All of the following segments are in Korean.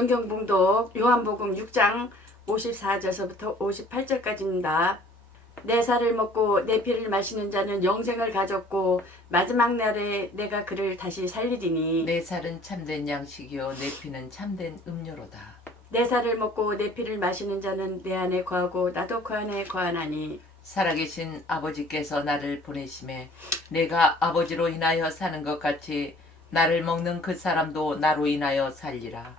성경 봉독 요한복음 6장 54절서부터 58절까지입니다. 내 살을 먹고 내 피를 마시는 자는 영생을 가졌고 마지막 날에 내가 그를 다시 살리리니 내 살은 참된 양식이요 내 피는 참된 음료로다. 내 살을 먹고 내 피를 마시는 자는 내 안에 거하고 나도 그 안에 거하나니 살아계신 아버지께서 나를 보내심에 내가 아버지로 인하여 사는 것 같이 나를 먹는 그 사람도 나로 인하여 살리라.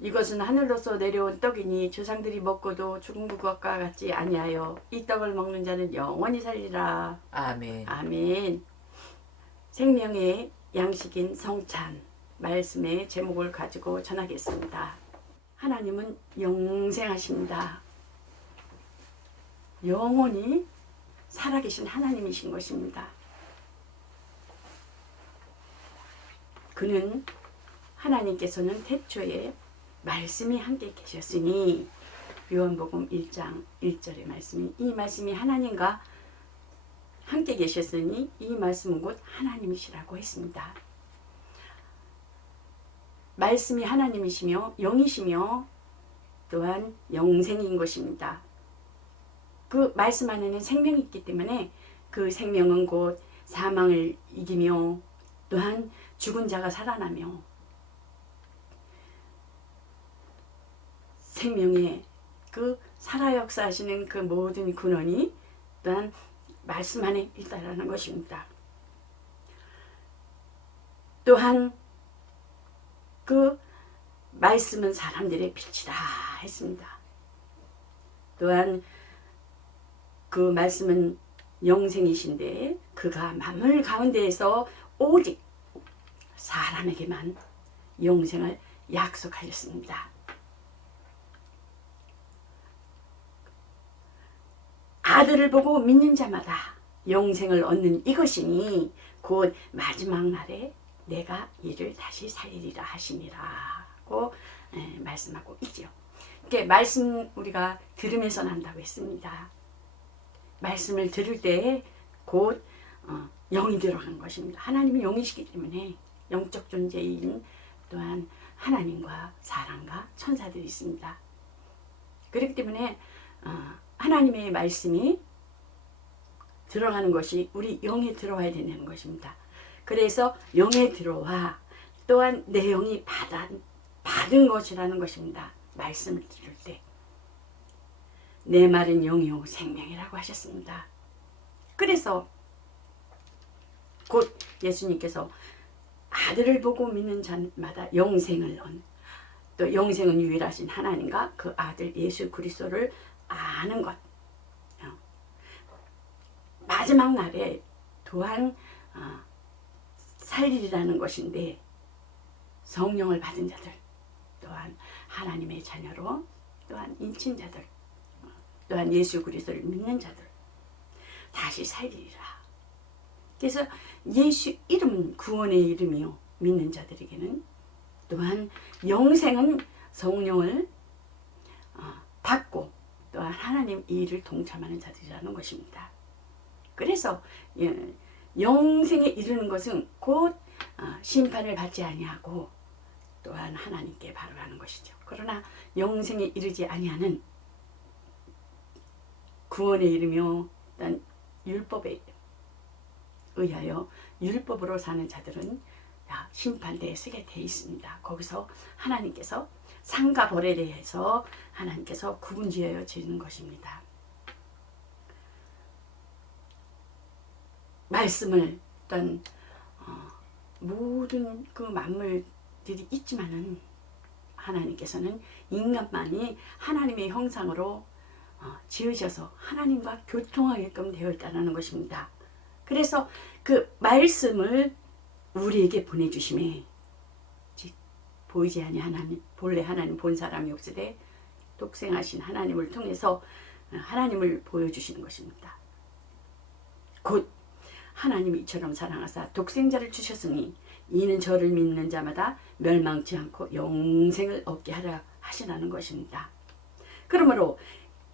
이것은 하늘로서 내려온 떡이니 조상들이 먹고도 죽은 것과 같지 아니하여 이 떡을 먹는 자는 영원히 살리라. 아멘. 아멘. 생명의 양식인 성찬 말씀의 제목을 가지고 전하겠습니다. 하나님은 영생하십니다. 영원히 살아계신 하나님이신 것입니다. 그는 하나님께서는 태초에 말씀이 함께 계셨으니 요한복음 1장 1절의 말씀이 이 말씀이 하나님과 함께 계셨으니 이 말씀은 곧 하나님이시라고 했습니다. 말씀이 하나님이시며 영이시며 또한 영생인 것입니다. 그 말씀 안에는 생명이 있기 때문에 그 생명은 곧 사망을 이기며 또한 죽은 자가 살아나며 생명의 그 살아 역사하시는 그 모든 근원이 또한 말씀 안에 있다라는 것입니다. 또한 그 말씀은 사람들의 빛이다 했습니다. 또한 그 말씀은 영생이신데 그가 만물 가운데에서 오직 사람에게만 영생을 약속하셨습니다. 아들을 보고 믿는 자마다 영생을 얻는 이것이니 곧 마지막 날에 내가 이를 다시 살리리라 하시니라고 말씀하고 있죠. 이렇게 말씀 우리가 들으면서 난다고 했습니다. 말씀을 들을 때 곧 영이 들어간 것입니다. 하나님이 영이시기 때문에 영적 존재인 또한 하나님과 사람과 천사들이 있습니다. 그렇기 때문에 하나님의 말씀이 들어가는 것이 우리 영에 들어와야 된다는 것입니다. 그래서 영에 들어와 또한 내 영이 받은 것이라는 것입니다. 말씀을 들을 때. 내 말은 영이요 생명이라고 하셨습니다. 그래서 곧 예수님께서 아들을 보고 믿는 자마다 영생을 얻는 또 영생은 유일하신 하나님과 그 아들 예수 그리스도를 아는 것. 마지막 날에 또한 살리리라는 것인데 성령을 받은 자들 또한 하나님의 자녀로 또한 인친자들 또한 예수 그리스도를 믿는 자들 다시 살리리라. 그래서 예수 이름은 구원의 이름이요 믿는 자들에게는 또한 영생은 성령을 받고 또한 하나님 이 일을 동참하는 자들이라는 것입니다. 그래서 영생에 이르는 것은 곧 심판을 받지 아니하고 또한 하나님께 바로 가는 것이죠. 그러나 영생에 이르지 아니하는 구원에 이르며 또한 율법에 의하여 율법으로 사는 자들은 심판대에 서게 돼 있습니다. 거기서 하나님께서 상과 벌에 대해서 하나님께서 구분지어 주는 것입니다. 말씀을 어떤 모든 그 만물들이 있지만은 하나님께서는 인간만이 하나님의 형상으로 지으셔서 하나님과 교통하게끔 되어 있다는 것입니다. 그래서 그 말씀을 우리에게 보내주심에 보이지 아니하는 본래 하나님 본 사람이 없으되 독생하신 하나님을 통해서 하나님을 보여주시는 것입니다. 곧 하나님이 이처럼 사랑하사 독생자를 주셨으니 이는 저를 믿는 자마다 멸망치 않고 영생을 얻게 하라 하시라는 것입니다. 그러므로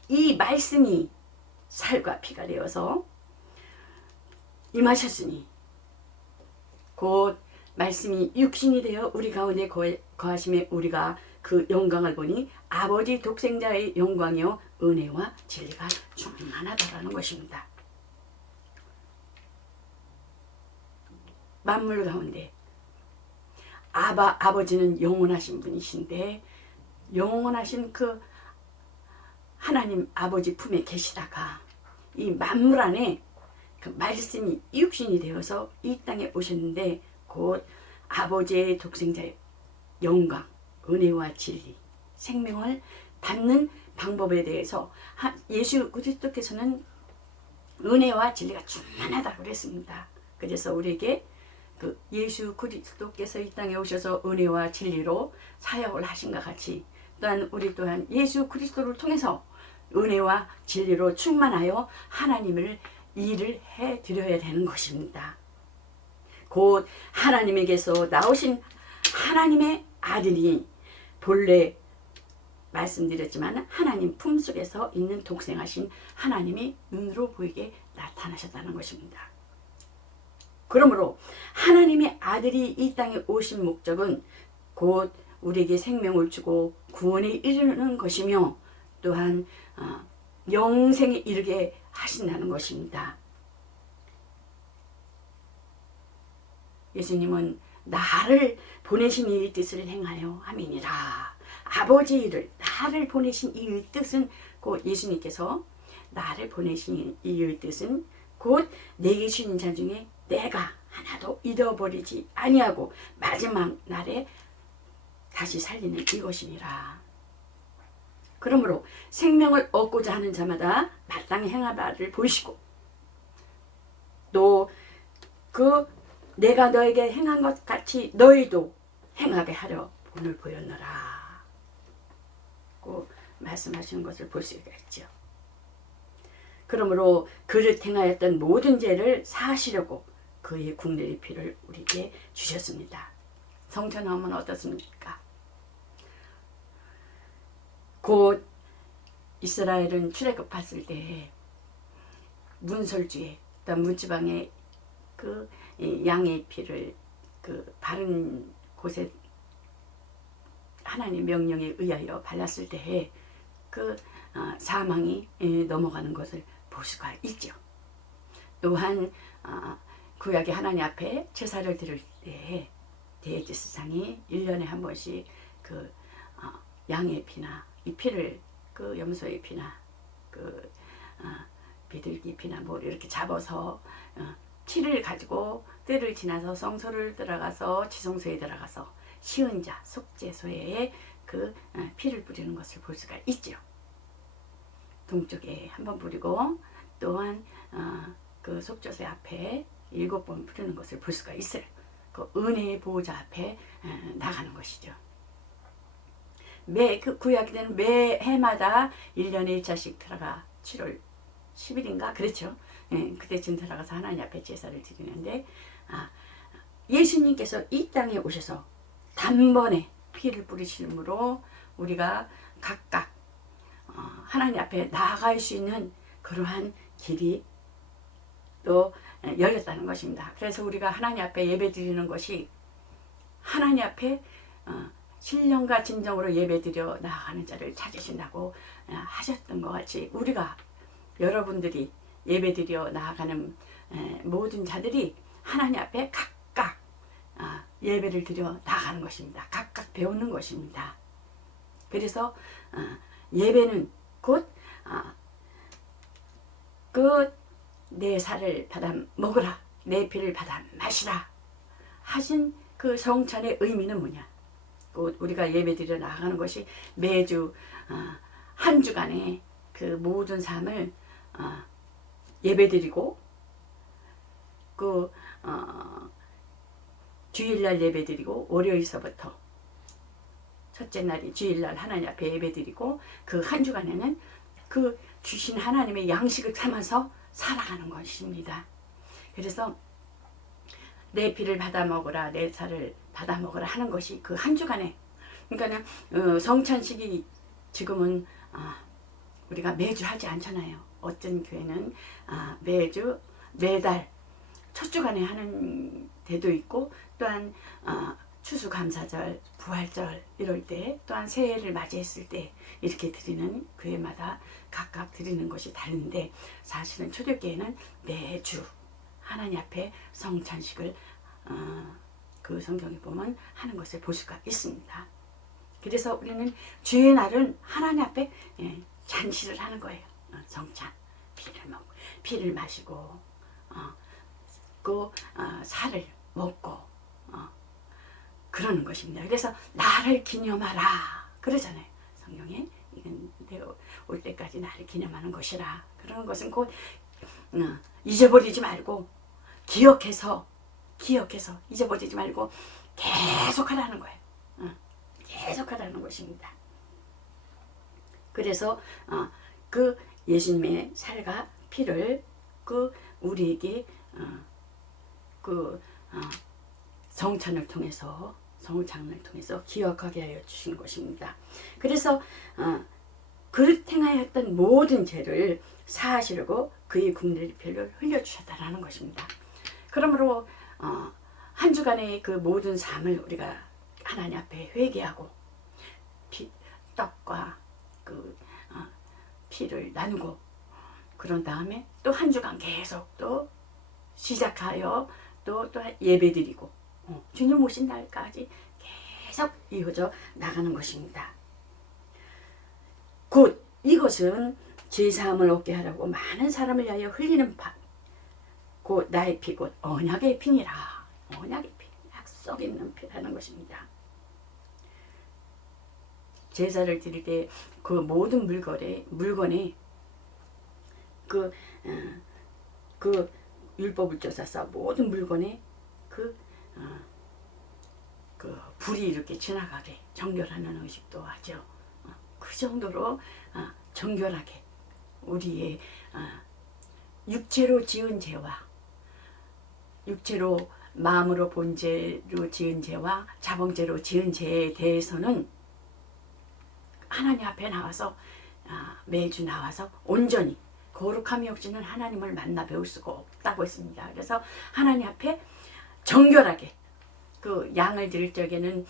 이 말씀이 살과 피가 되어서 임하셨으니 곧 말씀이 육신이 되어 우리 가운데 거하심에 우리가 그 영광을 보니 아버지 독생자의 영광이요 은혜와 진리가 충만하다라는 것입니다. 만물 가운데 아버지는 영원하신 분이신데 영원하신 그 하나님 아버지 품에 계시다가 이 만물 안에 그 말씀이 육신이 되어서 이 땅에 오셨는데 곧 아버지의 독생자의 영광, 은혜와 진리, 생명을 받는 방법에 대해서 예수 그리스도께서는 은혜와 진리가 충만하다고 그랬습니다. 그래서 우리에게 그 예수 그리스도께서 이 땅에 오셔서 은혜와 진리로 사역을 하신 것 같이 또한 우리 또한 예수 그리스도를 통해서 은혜와 진리로 충만하여 하나님을 일을 해드려야 되는 것입니다. 곧 하나님에게서 나오신 하나님의 아들이 본래 말씀드렸지만 하나님 품속에서 있는 독생하신 하나님이 눈으로 보이게 나타나셨다는 것입니다. 그러므로 하나님의 아들이 이 땅에 오신 목적은 곧 우리에게 생명을 주고 구원에 이르는 것이며 또한 영생에 이르게 하신다는 것입니다. 예수님은 나를 보내신 이 뜻을 행하여 함이니라. 아버지 일을 나를 보내신 이 뜻은 곧 예수님께서 나를 보내신 이 뜻은 곧 내게 주신 자 중에 내가 하나도 잃어버리지 아니하고 마지막 날에 다시 살리는 이것이니라. 그러므로 생명을 얻고자 하는 자마다 마땅히 행할 바를 보시고 또 그 내가 너에게 행한 것 같이 너희도 행하게 하려 본을 보였노라 고 말씀하시는 것을 볼 수가 있죠. 그러므로 그를 행하였던 모든 죄를 사하시려고 그의 국내의 피를 우리에게 주셨습니다. 성천하면 어떻습니까? 곧 이스라엘은 출애굽했을 때 문설주에 또 문지방에 그 양의 피를 그 바른 곳에 하나님 명령에 의하여 발랐을 때에 그 사망이 넘어가는 것을 볼 수가 있죠. 또한 구약의 하나님 앞에 제사를 드릴 때 대제사장이 1년에 한 번씩 그 양의 피나 이 피를 그 염소의 피나 그 비둘기 피나 뭐 이렇게 잡아서 피를 가지고 때를 지나서 성소를 들어가서 지성소에 들어가서 시은자 속죄소에 그 피를 뿌리는 것을 볼 수가 있죠. 동쪽에 한 번 뿌리고 또한 그 속죄소 앞에 7번 뿌리는 것을 볼 수가 있어요. 그 은혜의 보호자 앞에 나가는 것이죠. 그 구약이 되는 매 해마다 1년에 1차씩 들어가 7월 10일인가 그렇죠. 그때쯤 들어가서 하나님 앞에 제사를 드리는데 예수님께서 이 땅에 오셔서 단번에 피를 뿌리심으로 우리가 각각 하나님 앞에 나아갈 수 있는 그러한 길이 또 열렸다는 것입니다. 그래서 우리가 하나님 앞에 예배 드리는 것이 하나님 앞에 신령과 진정으로 예배 드려 나아가는 자를 찾으신다고 하셨던 것 같이 우리가 여러분들이 예배 드려 나아가는 모든 자들이 하나님 앞에 각각 예배를 드려 나아가는 것입니다. 각각 배우는 것입니다. 그래서 예배는 곧 내 살을 받아 먹으라 내 피를 받아 마시라 하신 그 성찬의 의미는 뭐냐? 곧 우리가 예배 드려 나아가는 것이 매주 한 주간의 그 모든 삶을 예배드리고 그 주일날 예배드리고 월요일서부터 첫째 날이 주일날 하나님 앞에 예배드리고 그 한 주간에는 그 주신 하나님의 양식을 삼아서 살아가는 것입니다. 그래서 내 피를 받아 먹으라 내 살을 받아 먹으라 하는 것이 그 한 주간에 그러니까 성찬식이 지금은 우리가 매주 하지 않잖아요. 어떤 교회는 매달 첫 주간에 하는 데도 있고 또한 추수감사절, 부활절 이럴 때, 또한 새해를 맞이했을 때 이렇게 드리는 교회마다 각각 드리는 것이 다른데, 사실은 초대교회는 매주 하나님 앞에 성찬식을 그 성경에 보면 하는 것을 볼 수가 있습니다. 그래서 우리는 주의 날은 하나님 앞에 잔치를 하는 거예요. 성찬, 피를 먹고 피를 마시고 살을 먹고 그러는 것입니다. 그래서 나를 기념하라 그러잖아요. 성경에 이건 내가 올 때까지 나를 기념하는 것이라. 그러는 것은 곧 잊어버리지 말고 기억해서 잊어버리지 말고 계속하라는 거예요. 계속하라는 것입니다. 그래서 그 예수님의 살과 피를 우리에게 성찬을 통해서 기억하게 하여 주신 것입니다. 그래서 그릇 행하였던 모든 죄를 사하시려고 그의 국률의 피를 흘려주셨다라는 것입니다. 그러므로 한 주간의 그 모든 삶을 우리가 하나님 앞에 회개하고 떡과 피를 나누고 그런 다음에 또 한 주간 계속 또 시작하여 또 예배드리고 주님 오신 날까지 계속 이어져 나가는 것입니다. 곧 이것은 죄사함을 얻게 하라고 많은 사람을 위하여 흘리는 곧 나의 피 곧 언약의 피니라. 언약의 피, 약속 있는 피라는 것입니다. 제사를 드릴 때 그 모든 물건에 그 율법을 쫓아서 모든 물건에 그 불이 이렇게 지나가게 정결하는 의식도 하죠. 그 정도로 정결하게 우리의 육체로 지은 죄와 육체로 마음으로 본 죄로 지은 죄와 자범죄로 지은 죄에 대해서는 하나님 앞에 나와서 매주 나와서 온전히 거룩함이 없이는 하나님을 만나 배울 수가 없다고 했습니다. 그래서 하나님 앞에 정결하게 그 양을 드릴 적에는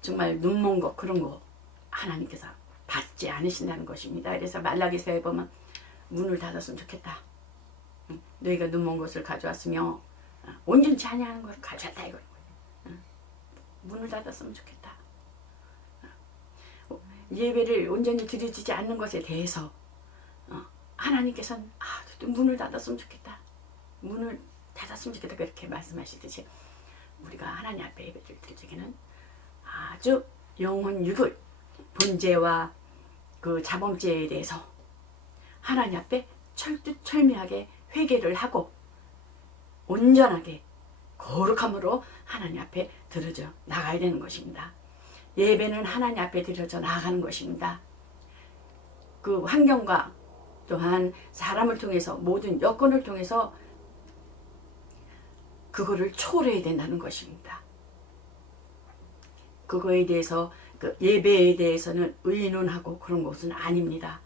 정말 눈먼 거 그런 거 하나님께서 받지 않으신다는 것입니다. 그래서 말라기서에 보면 문을 닫았으면 좋겠다. 너희가 눈먼 것을 가져왔으며 온전치 아니하는 것을 가져왔다 이거. 문을 닫았으면 좋겠다. 예배를 온전히 드려지지 않는 것에 대해서 하나님께서는 문을 닫았으면 좋겠다. 문을 닫았으면 좋겠다. 그렇게 말씀하시듯이 우리가 하나님 앞에 예배를 드릴 적에는 아주 영혼 육을 본죄와 그 자범죄에 대해서 하나님 앞에 철두철미하게 회개를 하고 온전하게 거룩함으로 하나님 앞에 드려져 나가야 되는 것입니다. 예배는 하나님 앞에 드려져 나가는 것입니다. 그 환경과 또한 사람을 통해서 모든 여건을 통해서 그거를 초월해야 된다는 것입니다. 그거에 대해서 그 예배에 대해서는 의논하고 그런 것은 아닙니다.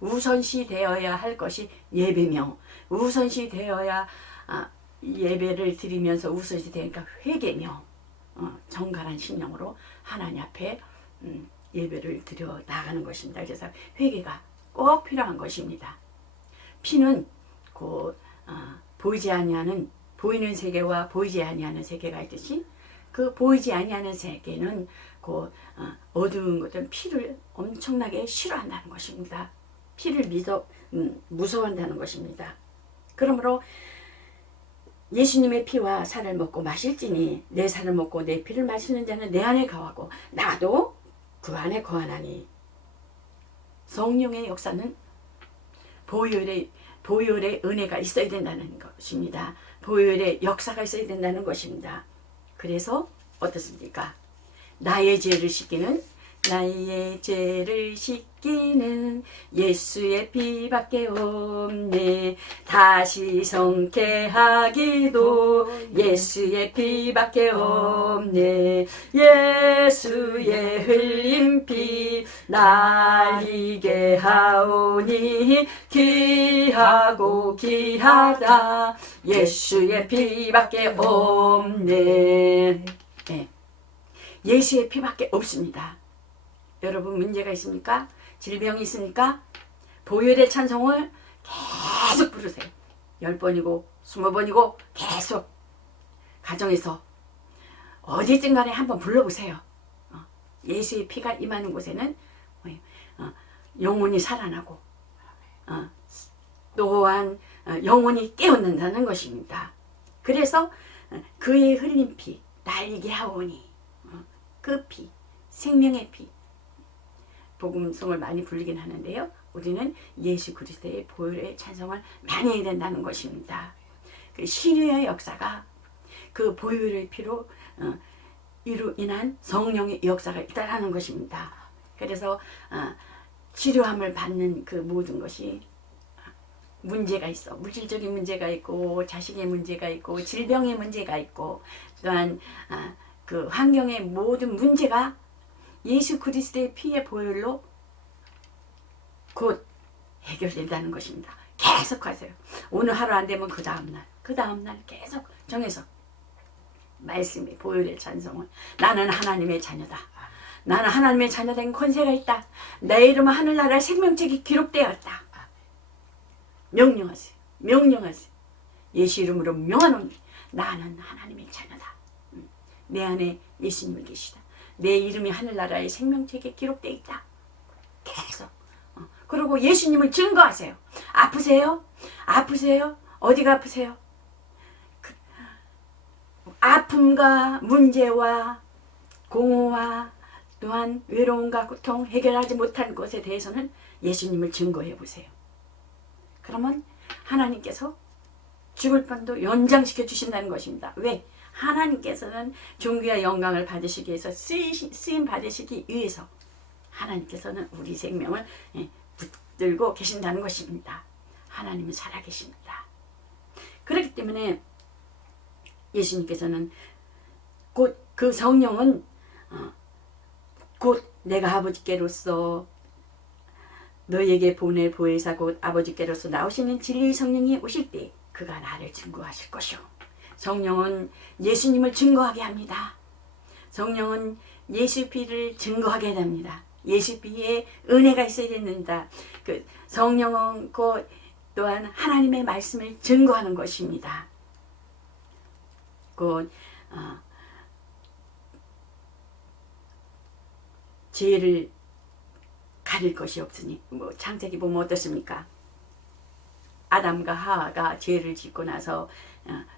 우선시 되어야 할 것이 예배며 우선시 되어야 예배를 드리면서 우선시 되니까 회개며 정갈한 심령으로 하나님 앞에 예배를 드려 나가는 것입니다. 그래서 회개가 꼭 필요한 것입니다. 피는 곧 보이지 아니하는 보이는 세계와 보이지 아니하는 세계가 있듯이 그 보이지 아니하는 세계는 곧 어두운 것은 피를 엄청나게 싫어한다는 것입니다. 피를 무서워한다는 것입니다. 그러므로 예수님의 피와 살을 먹고 마실지니 내 살을 먹고 내 피를 마시는 자는 내 안에 거하고 나도 그 안에 거하나니. 성령의 역사는 보혈의 은혜가 있어야 된다는 것입니다. 보혈의 역사가 있어야 된다는 것입니다. 그래서 어떻습니까? 나의 죄를 씻기는 나의 죄를 씻기는 예수의 피밖에 없네. 다시 성케하기도 예수의 피밖에 없네. 예수의 흘린 피 날 이게 하오니 귀하고 귀하다. 예수의 피밖에 없네. 네. 예수의 피밖에 없습니다. 여러분 문제가 있습니까? 질병이 있습니까? 보혈의 찬송을 계속 부르세요. 10번이고 20번이고 계속 가정에서 어디든 간에 한번 불러보세요. 예수의 피가 임하는 곳에는 영혼이 살아나고 또한 영혼이 깨어난다는 것입니다. 그래서 그의 흘린 피 날리게 하오니 그 피, 생명의 피, 복음송을 많이 부르긴 하는데요. 우리는 예수 그리스도의 보혈의 찬송을 많이 해야 된다는 것입니다. 그 신유의 역사가 그 보혈의 피로 이로 인한 성령의 역사가 있다는 것입니다. 그래서 치료함을 받는 그 모든 것이 문제가 있어. 물질적인 문제가 있고 자식의 문제가 있고 질병의 문제가 있고 또한 그 환경의 모든 문제가 예수 그리스도의 피의 보혈로 곧 해결된다는 것입니다. 계속 하세요. 오늘 하루 안 되면 그 다음날 계속 정해서 말씀의 보혈의 찬송을 나는 하나님의 자녀다. 나는 하나님의 자녀된 권세가 있다. 내 이름은 하늘나라의 생명책이 기록되었다. 명령하세요. 명령하세요. 예수 이름으로 명하노니 나는 하나님의 자녀다. 내 안에 예수님이 계시다. 내 이름이 하늘나라의 생명책에 기록되어 있다. 계속. 그리고 예수님을 증거하세요. 아프세요? 아프세요? 어디가 아프세요? 아픔과 문제와 공허와 또한 외로움과 고통 해결하지 못한 것에 대해서는 예수님을 증거해 보세요. 그러면 하나님께서 죽을 뻔도 연장시켜 주신다는 것입니다. 왜? 하나님께서는 존귀와 영광을 받으시기 위해서 쓰임 받으시기 위해서 하나님께서는 우리 생명을 붙들고 계신다는 것입니다. 하나님은 살아계십니다. 그렇기 때문에 예수님께서는 곧 그 성령은 곧 내가 아버지께로서 너에게 보낼 보혜사 곧 아버지께로서 나오시는 진리의 성령이 오실 때 그가 나를 증거하실 것이요. 성령은 예수님을 증거하게 합니다. 성령은 예수 피를 증거하게 됩니다. 예수 피에 은혜가 있어야 됩니다. 그 성령은 곧 또한 하나님의 말씀을 증거하는 것입니다. 곧 죄를 가릴 것이 없으니 창세기 보면 어떻습니까? 아담과 하와가 죄를 짓고 나서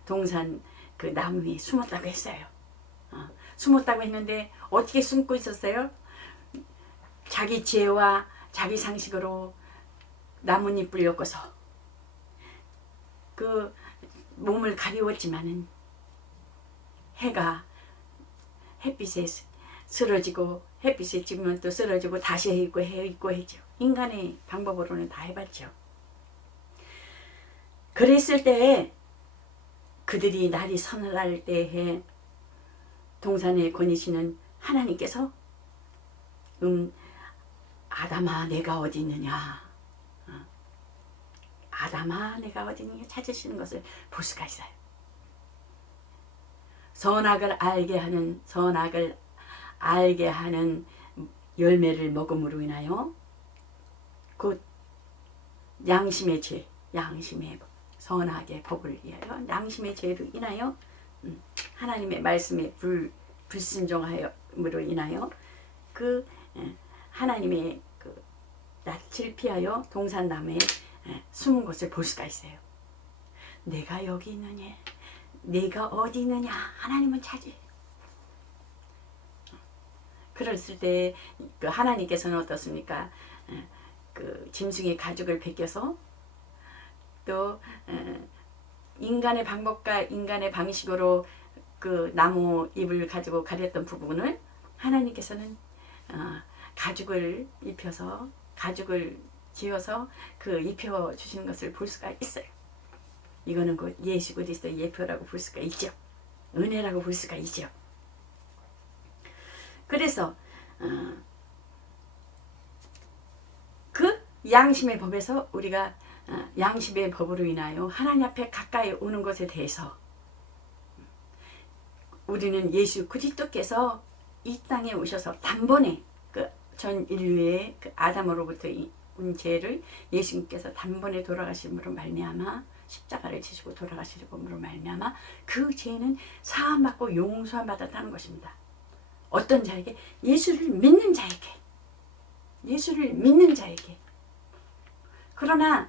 동산 그 나무 위에 숨었다고 했어요. 숨었다고 했는데 어떻게 숨고 있었어요? 자기 지혜와 자기 상식으로 나뭇잎을 엮어서 그 몸을 가리웠지만은 해가 햇빛에 쓰러지고 햇빛에 찍으면 또 쓰러지고 다시 해 있고 했죠. 인간의 방법으로는 다 해봤죠. 그랬을 때 그들이 날이 서늘할 때에 동산에 거니시는 하나님께서 아담아 내가 어디 있느냐, 아담아 내가 어디 있느냐 찾으시는 것을 볼 수가 있어요. 선악을 알게 하는 열매를 먹음으로 인하여 곧 양심의 죄, 양심의 선악의 법을 위하여 양심의 죄로 인하여 하나님의 말씀에 불순종하여으로 인하여 그 하나님의 그 낯을 피하여 동산나무에 숨은 것을 볼 수가 있어요. 내가 여기 있느냐, 내가 어디 있느냐, 하나님은 찾으. 그랬을 때 그 하나님께서는 어떻습니까? 그 짐승의 가죽을 벗겨서 또 인간의 방법과 인간의 방식으로 그 나무 잎을 가지고 가렸던 부분을 하나님께서는 가죽을 입혀서 가죽을 지어서 그 입혀 주시는 것을 볼 수가 있어요. 이거는 그 예수 그리스도의 예표라고 볼 수가 있죠. 은혜라고 볼 수가 있죠. 그래서 그 양심의 법에서 우리가 양심의 법으로 인하여 하나님 앞에 가까이 오는 것에 대해서 우리는 예수 그리스도께서 이 땅에 오셔서 단번에 그 전 인류의 그 아담으로부터 온 죄를 예수님께서 단번에 돌아가심으로 말미암아 십자가를 지시고 돌아가시므로 말미암아 그 죄는 사함받고 용서함 받았다는 것입니다. 어떤 자에게? 예수를 믿는 자에게. 예수를 믿는 자에게. 그러나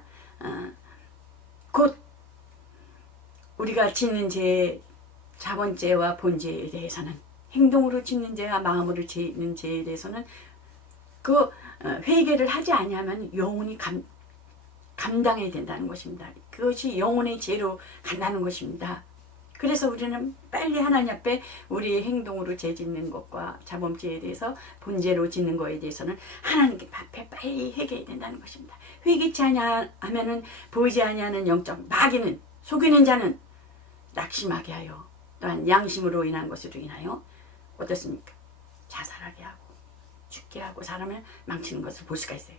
곧 우리가 짓는 죄, 자본죄와 본죄에 대해서는, 행동으로 짓는 죄와 마음으로 짓는 죄에 대해서는 그 회개를 하지 아니하면 영원히 감당해야 된다는 것입니다. 그것이 영혼의 죄로 간다는 것입니다. 그래서 우리는 빨리 하나님 앞에 우리의 행동으로 죄 짓는 것과 자범죄에 대해서 본죄로 짓는 것에 대해서는 하나님 앞에 빨리 회개해야 된다는 것입니다. 회개치 아니하면은 보이지 아니하는 영적 마귀는, 속이는 자는 낙심하게 하여 또한 양심으로 인한 것으로 인하여 어떻습니까? 자살하게 하고 죽게 하고 사람을 망치는 것을 볼 수가 있어요.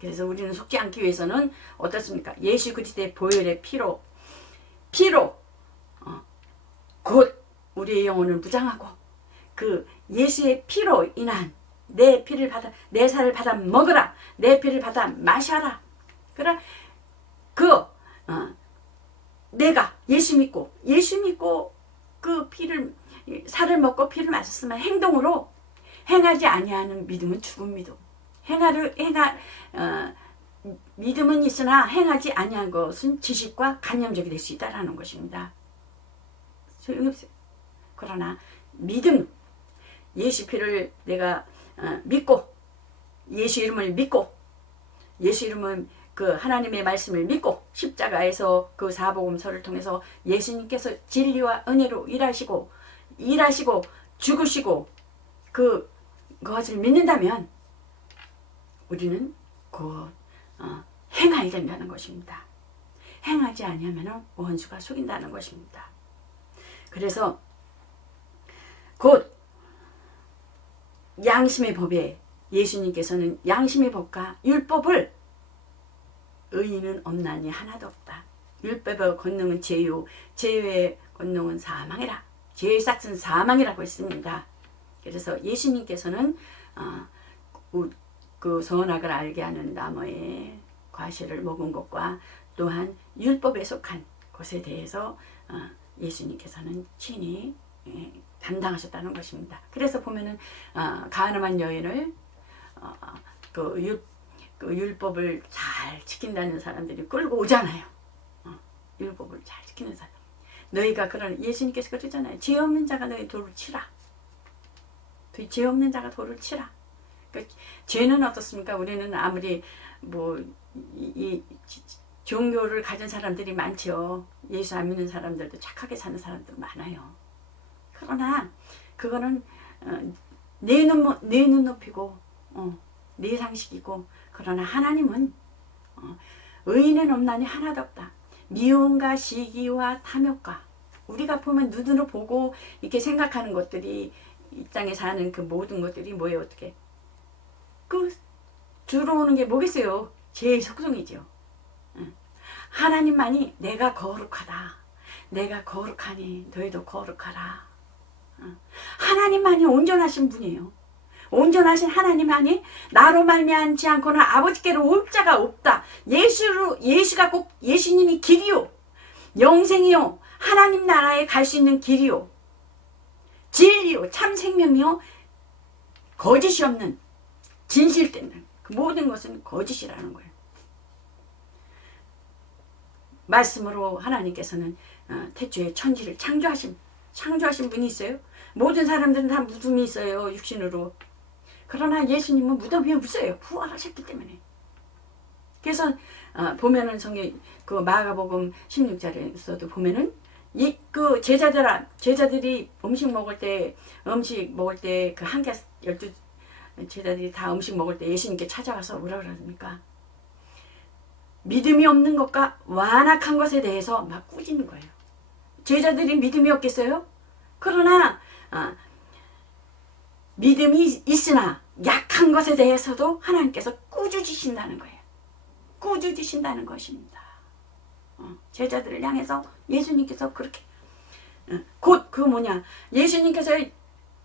그래서 우리는 속지 않기 위해서는 어떻습니까? 예수 그리스도의 보혈의 피로 곧 우리의 영혼을 무장하고 그 예수의 피로 인한 내 피를 받아, 내 살을 받아 먹으라, 내 피를 받아 마셔라. 그러나 내가 예수 믿고 그 피를, 살을 먹고 피를 마셨으면 행동으로 행하지 아니하는 믿음은 죽은 믿음. 믿음은 있으나 행하지 아니한 것은 지식과 관념적이 될 수 있다라는 것입니다. 소용이 없어요. 그러나 믿음, 예수 피를 내가 믿고, 예수 이름을 믿고, 예수 이름은 그 하나님의 말씀을 믿고, 십자가에서 그 사복음서를 통해서 예수님께서 진리와 은혜로 일하시고 죽으시고 그것을 믿는다면 우리는 곧 행해야 된다는 것입니다. 행하지 아니하면 원수가 속인다는 것입니다. 그래서 곧 양심의 법에 예수님께서는 양심의 법과 율법을 의인은 없나니 하나도 없다. 율법의 권능은 죄요, 죄의 권능은 사망이라. 죄의 삭은 사망이라고 했습니다. 그래서 예수님께서는 그 선악을 알게 하는 나무의 과실을 먹은 것과 또한 율법에 속한 것에 대해서 예수님께서는 친히 담당하셨다는 것입니다. 그래서 보면은 가늠한 여인을 그 율법을 잘 지킨다는 사람들이 끌고 오잖아요. 율법을 잘 지키는 사람. 너희가 그런, 예수님께서 그러잖아요. 죄 없는 자가 너희 돌을 치라. 죄 없는 자가 돌을 치라. 그러니까 죄는 어떻습니까? 우리는 아무리 이 종교를 가진 사람들이 많죠. 예수 안 믿는 사람들도 착하게 사는 사람들 많아요. 그러나 그거는 내 눈높이고 내 상식이고, 그러나 하나님은 의인은 없나니 하나도 없다. 미움과 시기와 탐욕과, 우리가 보면 눈으로 보고 이렇게 생각하는 것들이, 이 땅에 사는 그 모든 것들이 뭐예요? 어떻게 들어오는 게 뭐겠어요? 죄의 속성이죠. 하나님만이 내가 거룩하다, 내가 거룩하니 너희도 거룩하라. 하나님만이 온전하신 분이에요. 온전하신 하나님만이 나로 말미암지 않고는 아버지께로 올 자가 없다. 예수가 꼭 예수님이 길이요, 영생이요, 하나님 나라에 갈 수 있는 길이요, 진리요, 참 생명이요, 거짓이 없는 진실된 그 모든 것은 거짓이라는 거예요. 말씀으로 하나님께서는 태초에 천지를 창조하신 분이 있어요. 모든 사람들은 다 무덤이 있어요, 육신으로. 그러나 예수님은 무덤이 없어요. 부활하셨기 때문에. 그래서 보면은 성경 그 마가복음 16절에서도 보면은 그 제자들이 음식 먹을 때 그 한 개 제자들이 다 음식 먹을 때 예수님께 찾아가서 뭐라 그럽니까? 믿음이 없는 것과 완악한 것에 대해서 막 꾸짖는 거예요. 제자들이 믿음이 없겠어요? 그러나 믿음이 있으나 약한 것에 대해서도 하나님께서 꾸짖으신다는 거예요. 꾸짖으신다는 것입니다. 제자들을 향해서 예수님께서 그렇게 곧 그 뭐냐, 예수님께서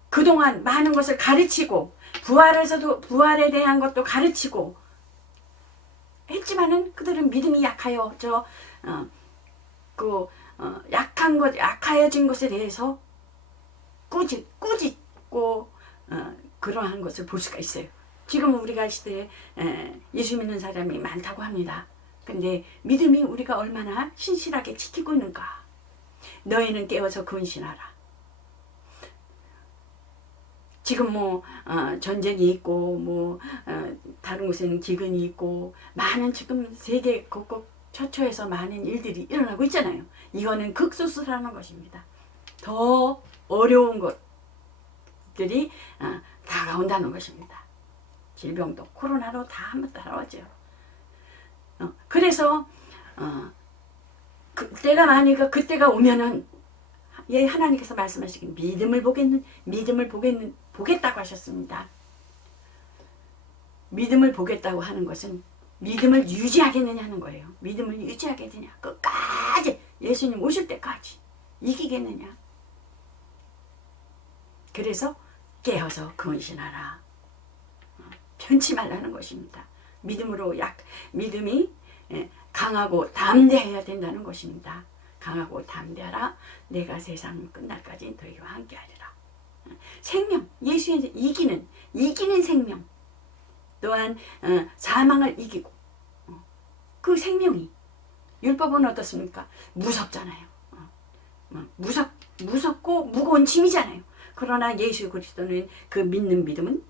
그동안 많은 것을 가르치고 부활에 대한 것도 가르치고 했지만은 그들은 믿음이 약하여 약한 것, 약하여진 것에 대해서 꾸짖고 그러한 것을 볼 수가 있어요. 지금 우리가 시대에 예수 믿는 사람이 많다고 합니다. 근데 믿음이 우리가 얼마나 신실하게 지키고 있는가. 너희는 깨어서 근신하라. 지금 전쟁이 있고 다른 곳에는 기근이 있고 많은 지금 세계 곳곳 처처에서 많은 일들이 일어나고 있잖아요. 이거는 극소수라는 것입니다. 더 어려운 것들이 다가온다는 것입니다. 질병도 코로나로 다 한번 따라오죠. 그래서 그때가 오면은 하나님께서 말씀하시긴 믿음을 보겠다고 하셨습니다. 믿음을 보겠다고 하는 것은 믿음을 유지하겠느냐는 거예요. 믿음을 유지하겠느냐, 끝까지 예수님 오실 때까지 이기겠느냐. 그래서 깨어서 근신하라. 편치 말라는 것입니다. 믿음이 강하고 담대해야 된다는 것입니다. 강하고 담대하라. 내가 세상 끝날까지 너희와 함께하리라. 생명, 예수의 이기는 생명. 또한 사망을 이기고 그 생명이, 율법은 어떻습니까? 무섭잖아요. 무섭고 무거운 짐이잖아요. 그러나 예수 그리스도는 그 믿는 믿음은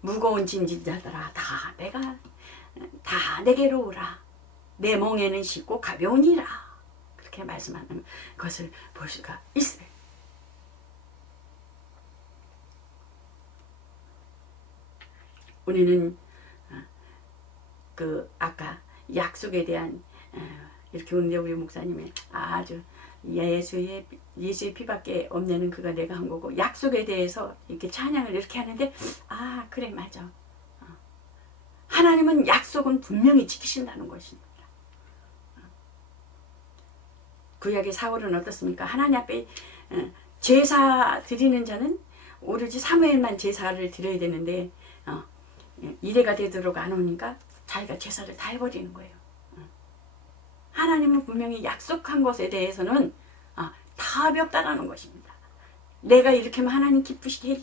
무거운 짐진 자들아 다 내게로 오라. 내 멍에는 쉽고 가벼우니라. 그렇게 말씀하는 것을 볼 수가 있어요. 우리는 아까 약속에 대한 이렇게 오는데 우리 목사님이 아주 예수의 피밖에 없냐는 그가 내가 한 거고, 약속에 대해서 이렇게 찬양을 이렇게 하는데 그래 맞아. 하나님은 약속은 분명히 지키신다는 것입니다. 구약의 사울은 어떻습니까? 하나님 앞에 제사 드리는 자는 오로지 사무엘만 제사를 드려야 되는데 이래가 되도록 안 오니까 자기가 제사를 다 해버리는 거예요. 하나님은 분명히 약속한 것에 대해서는 답이 없다라는 것입니다. 내가 이렇게 하면 하나님 기쁘시게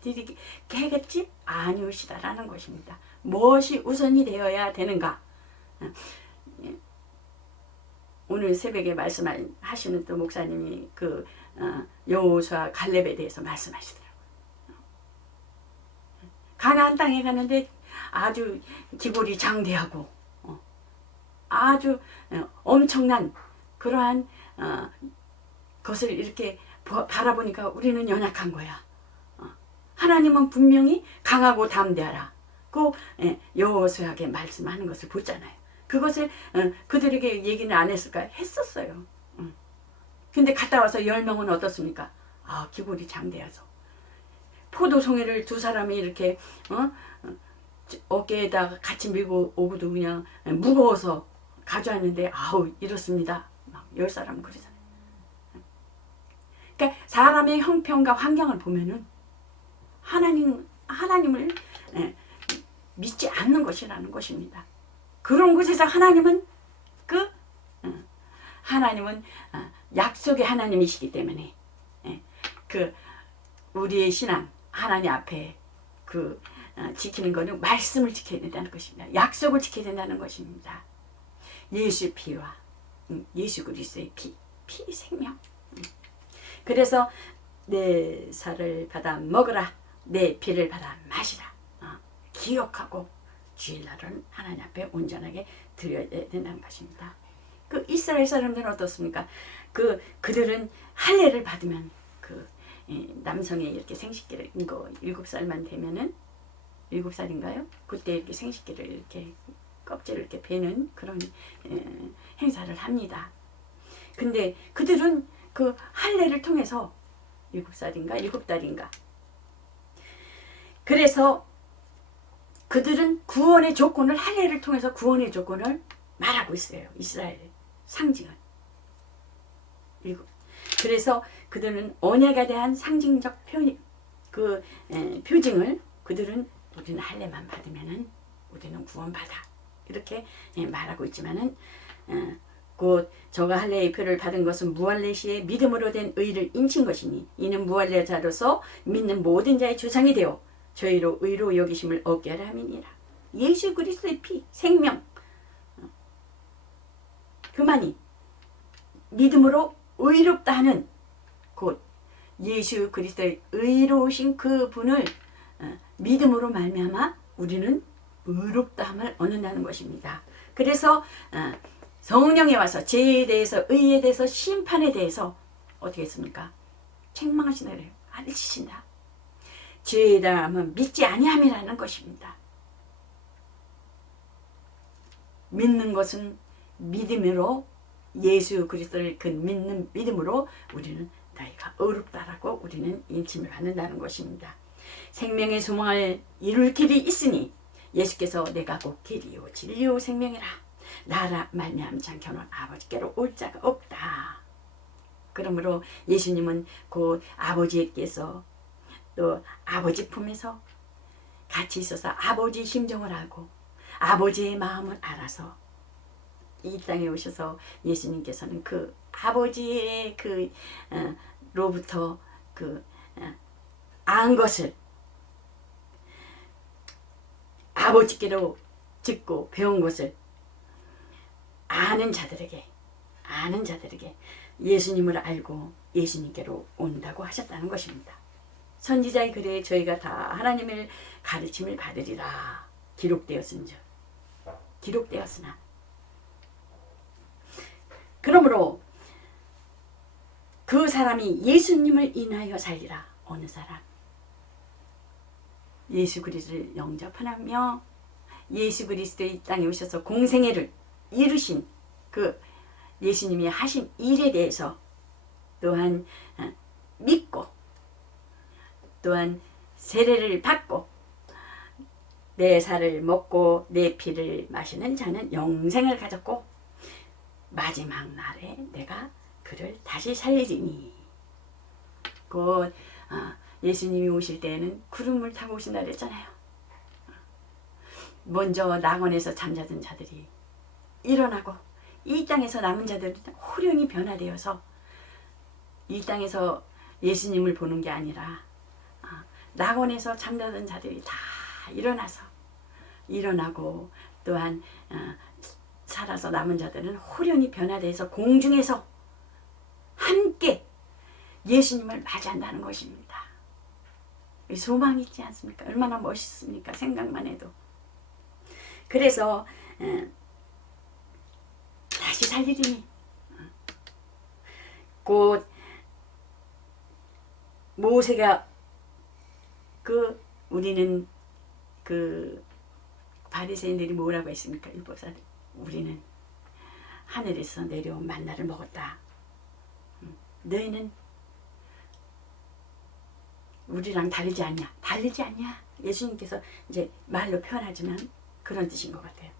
드리게 하겠지? 아니오시다라는 것입니다. 무엇이 우선이 되어야 되는가? 오늘 새벽에 말씀하시는 또 목사님이 여호수아 갈렙에 대해서 말씀하시더라고요. 가나안 땅에 가는데 아주 기골이 장대하고 아주 엄청난 그러한 것을 이렇게 바라보니까 우리는 연약한 거야. 하나님은 분명히 강하고 담대하라. 여호수아에게 말씀하는 것을 보잖아요. 그것을 그들에게 얘기는 안 했을까? 했었어요. 근데 갔다 와서 10명은 어떻습니까? 기골이 장대해서 포도송이를 두 사람이 이렇게 어깨에다가 같이 밀고 오고도 그냥 무거워서 가져왔는데 이렇습니다. 막 10사람은 그러잖아요. 그러니까 사람의 형편과 환경을 보면은 하나님을 믿지 않는 것이라는 것입니다. 그런 곳에서 하나님은 약속의 하나님이시기 때문에 우리의 신앙 하나님 앞에 지키는 것은 말씀을 지켜야 된다는 것입니다. 약속을 지켜야 된다는 것입니다. 예수의 피와 예수 그리스도의 피 생명. 그래서 내 살을 받아 먹으라, 내 피를 받아 마시라. 기억하고 주일날은 하나님 앞에 온전하게 드려야 된다는 것입니다. 이스라엘 사람들은 어떻습니까? 그들은 할례를 받으면 남성의 이렇게 생식기를 7살만 되면은 7살인가요? 그때 이렇게 생식기를 이렇게 껍질을 이렇게 베는 그런 행사를 합니다. 근데 그들은 그 할례를 통해서 7살인가 7달인가 그래서 그들은 구원의 조건을 할례를 통해서 구원의 조건을 말하고 있어요. 이스라엘의 상징은. 그래서 그들은 언약에 대한 상징적 표징을 그들은 우리는 할례만 받으면은 우리는 구원받아 이렇게 말하고 있지만은 곧 저가 할례의 표를 받은 것은 무할례 시에 믿음으로 된 의를 인친 것이니 이는 무할례자로서 믿는 모든 자의 주상이 되어 저희로 의로 여기심을 얻게 하려 함이니라. 예수 그리스도의 피 생명 그만이 믿음으로 의롭다 하는 곧 예수 그리스도의 의로우신 그 분을 믿음으로 말미암아 우리는 의롭다함을 얻는다는 것입니다. 그래서 성령이 와서 죄에 대해서 의에 대해서 심판에 대해서 어떻게 했습니까? 책망하시나 그래요. 가르치신다. 죄에 대하면 믿지 아니함이라는 것입니다. 믿는 것은 믿음으로 예수 그리스도를 그 믿는 믿음으로 우리는 너희가 의롭다라고 우리는 인침을 받는다는 것입니다. 생명의 소망을 이룰 길이 있으니 예수께서 내가 곧 길이요 진리요 생명이라 나라 말미암지 않고는 아버지께로 올 자가 없다. 그러므로 예수님은 곧 아버지께서 또 아버지 품에서 같이 있어서 아버지 심정을 알고 아버지의 마음을 알아서 이 땅에 오셔서 예수님께서는 그 아버지의 로부터 안 것을 아버지께로 듣고 배운 것을 아는 자들에게 예수님을 알고 예수님께로 온다고 하셨다는 것입니다. 선지자의 글에 저희가 다 하나님을 가르침을 받으리라 기록되었으나 그러므로 그 사람이 예수님을 인하여 살리라. 어느 사람? 예수 그리스도를 영접하며 예수 그리스도의 이 땅에 오셔서 공생애를 이루신 그 예수님이 하신 일에 대해서 또한 믿고 또한 세례를 받고 내 살을 먹고 내 피를 마시는 자는 영생을 가졌고 마지막 날에 내가 그를 다시 살리리니 곧 예수님이 오실 때에는 구름을 타고 오신다 그랬잖아요. 먼저 낙원에서 잠자던 자들이 일어나고 이 땅에서 남은 자들은 호련히 변화되어서 이 땅에서 예수님을 보는 게 아니라 낙원에서 잠자던 자들이 다 일어나고 또한 살아서 남은 자들은 호련히 변화돼서 공중에서 함께 예수님을 맞이한다는 것입니다. 소망이 있지 않습니까? 얼마나 멋있습니까? 생각만 해도. 그래서 다시 살리리니 곧 모세가 우리는 바리새인들이 뭐라고 했습니까? 율법사들 우리는 하늘에서 내려온 만나를 먹었다. 너희는 우리랑 다르지 않냐? 예수님께서 이제 말로 표현하지만 그런 뜻인 것 같아요.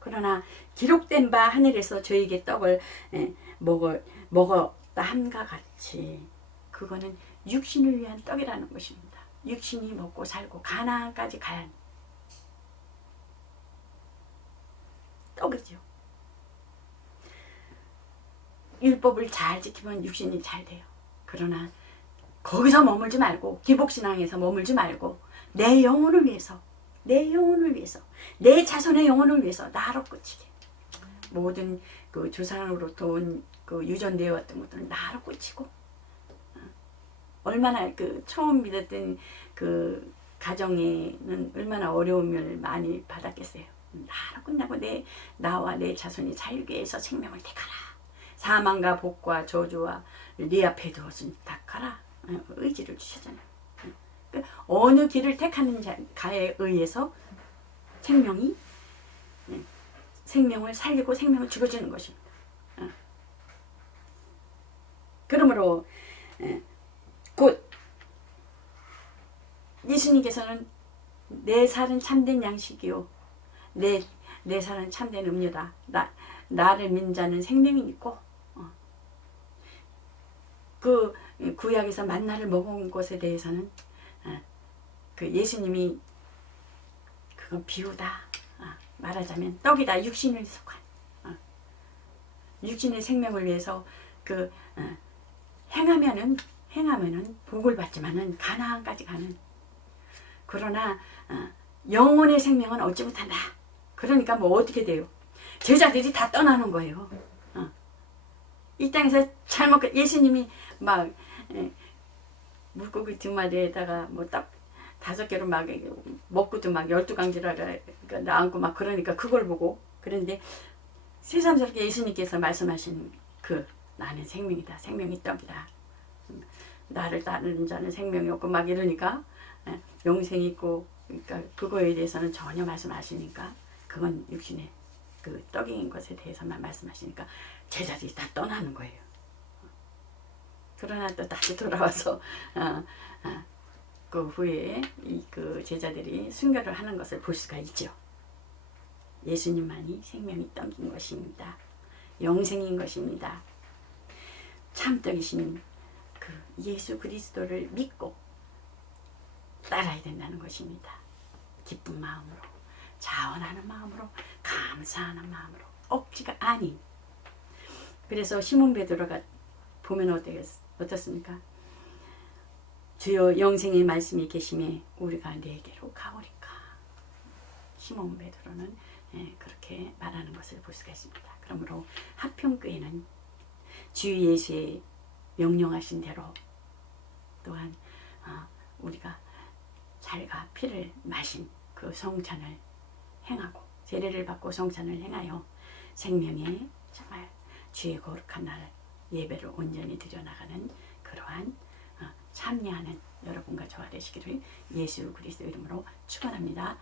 그러나 기록된 바 하늘에서 저에게 떡을 먹었다 함과 같이 그거는 육신을 위한 떡이라는 것입니다. 육신이 먹고 살고 가나안까지 간 떡이죠. 율법을 잘 지키면 육신이 잘 돼요. 그러나 거기서 머물지 말고 기복신앙에서 머물지 말고 내 영혼을 위해서 내 자손의 영혼을 위해서 나로 꽂히게 모든 조상으로부터 온 유전되어 왔던 것들은 나로 꽂히고 얼마나 처음 믿었던 가정에는 얼마나 어려움을 많이 받았겠어요. 나로 끝나고 나와 내 자손이 살기 위해서 생명을 택하라. 사망과 복과 저주와 네 앞에 두었으니 택하라. 의지를 주셨잖아요. 그 어느 길을 택하는가에 의해서 생명이 생명을 살리고 생명을 죽어주는 것입니다. 그러므로 곧 예수님께서는 내 살은 참된 양식이요 내 살은 참된 음료다. 나를 믿는 자는 생명이 있고 그 구약에서 만나를 먹은 것에 대해서는 그 예수님이 그건 비유다. 말하자면 떡이다. 육신을 속한 육신의 생명을 위해서 그 행하면은 복을 받지만은 가나안까지 가는. 그러나 영혼의 생명은 얻지 못한다. 그러니까 뭐 어떻게 돼요? 제자들이 다 떠나는 거예요. 이 땅에서 잘못 예수님이 막 물고기 2마리에다가 뭐 딱 5개로 막 먹고도 막 12강지라가 나앉고 막 그러니까 그걸 보고 그런데 새삼스럽게 예수님께서 말씀하신 나는 생명이다. 생명이 떡이다. 나를 따르는 자는 생명이 없고 막 이러니까 영생이 있고 그러니까 그거에 대해서는 전혀 말씀하시니까 그건 육신의 그 떡인 것에 대해서만 말씀하시니까 제자들이 다 떠나는 거예요. 그러나 또 다시 돌아와서 그 후에 그 제자들이 순교를 하는 것을 볼 수가 있죠. 예수님만이 생명이 떡인 것입니다. 영생인 것입니다. 참떡이신 그 예수 그리스도를 믿고 따라야 된다는 것입니다. 기쁜 마음으로, 자원하는 마음으로, 감사하는 마음으로, 억지가 아닌. 그래서 시몬 베드로가 보면 어떻습니까? 주여 영생의 말씀이 계심에 우리가 네게로 가오리까. 시몬 베드로는 그렇게 말하는 것을 볼 수가 있습니다. 그러므로 하평교회는 주 예수의 명령하신 대로 또한 우리가 살과 피를 마신 그 성찬을 행하고 세례를 받고 성찬을 행하여 생명의 정말 주의 거룩한 날 예배를 온전히 드려나가는 그러한 참여하는 여러분과 저와 되시기를 예수 그리스도 이름으로 축원합니다.